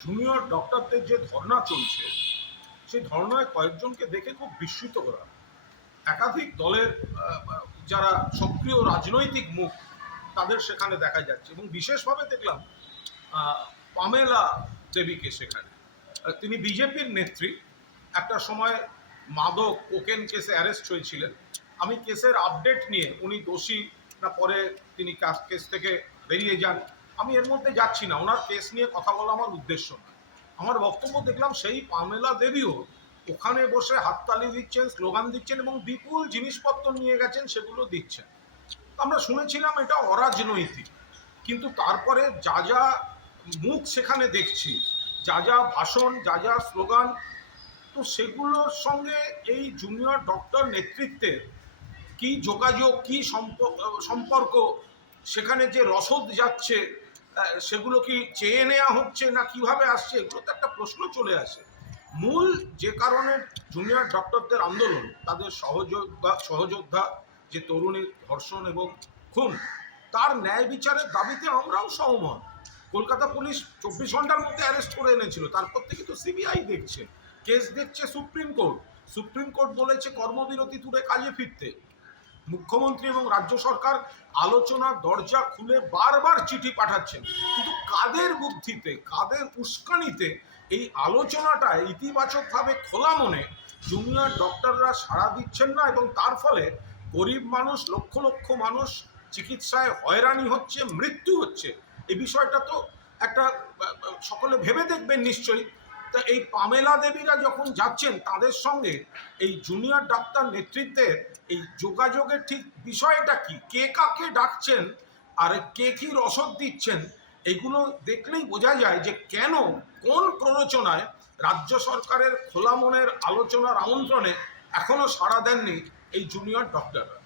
Junior ডক্টরদের যে ধর্না চলছে সেই ধর্নায় কয়েকজনকে দেখে খুব বিস্মিত করা। একাধিক দলের যারা সক্রিয় রাজনৈতিক মুখ তাদের সেখানে দেখা যাচ্ছে এবং বিশেষভাবে দেখলাম পামেলা দেবীকে সেখানে। তিনি বিজেপির নেত্রী, একটা সময় মাদক কোকেন কেসে অ্যারেস্ট হয়েছিলেন। আমি কেসের আপডেট নিয়ে উনি দোষী না পরে তিনি কেস থেকে বেরিয়ে যান আমি এর মধ্যে যাচ্ছি না, ওনার কেস নিয়ে কথা বলা আমার উদ্দেশ্য না। আমার বক্তব্য দেখলাম সেই পামেলা দেবীও ওখানে বসে হাততালি দিচ্ছেন, স্লোগান দিচ্ছেন এবং বিপুল জিনিসপত্র নিয়ে গেছেন, সেগুলো দিচ্ছেন। আমরা শুনেছিলাম এটা অরাজনৈতিক, কিন্তু তারপরে যা যা মুখ সেখানে দেখছি, যা যা ভাষণ, যা যা স্লোগান, তো সেগুলোর সঙ্গে এই জুনিয়র ডক্টর নেতৃত্বের কি যোগাযোগ, কি সম্পর্ক, সেখানে যে রসদ যাচ্ছে সেগুলো কি চেয়ে নেওয়া হচ্ছে না কিভাবে আসছে, এগুলো তো একটা প্রশ্ন চলে আসে। মূল যে কারণে জুনিয়র ডক্টরদের আন্দোলন, তাদের সহযোদ্ধা যে তরুণীর ধর্ষণ এবং খুন, তার ন্যায় বিচারের দাবিতে আমরাও সহমত। কলকাতা পুলিশ 24 ঘন্টার মধ্যে অ্যারেস্ট করে এনেছিল, তারপর থেকে তো সিবিআই দেখছে, কেস দেখছে সুপ্রিম কোর্ট। সুপ্রিম কোর্ট বলেছে কর্মবিরতি তুলে কাজে ফিরতে। মুখ্যমন্ত্রী এবং রাজ্য সরকার আলোচনার দরজা খুলে বারবার চিঠি পাঠাচ্ছেন, কিন্তু কাদের বুদ্ধিতে, কাদের উস্কানিতে এই আলোচনাটা ইতিবাচকভাবে খোলা মনে জুনিয়র ডক্টররা সাড়া দিচ্ছেন না, এবং তার ফলে গরিব মানুষ, লক্ষ লক্ষ মানুষ চিকিৎসায় হয়রানি হচ্ছে, মৃত্যু হচ্ছে। এই বিষয়টা তো একটা সকলে ভেবে দেখবেন নিশ্চয়ই। তা এই পামেলা দেবীরা যখন যাচ্ছেন, তাদের সঙ্গে এই জুনিয়র ডাক্তার নেতৃত্বের এই যোগাযোগের ঠিক বিষয়টা কি, কে কাকে ডাকছেন আর কে কি রসদ দিচ্ছেন, এগুলো দেখলেই বোঝা যায় যে কেন, কোন প্ররোচনায় রাজ্য সরকারের খোলা মনের আলোচনার আমন্ত্রণে এখনো সাড়া দেননি এই জুনিয়র ডক্টররা।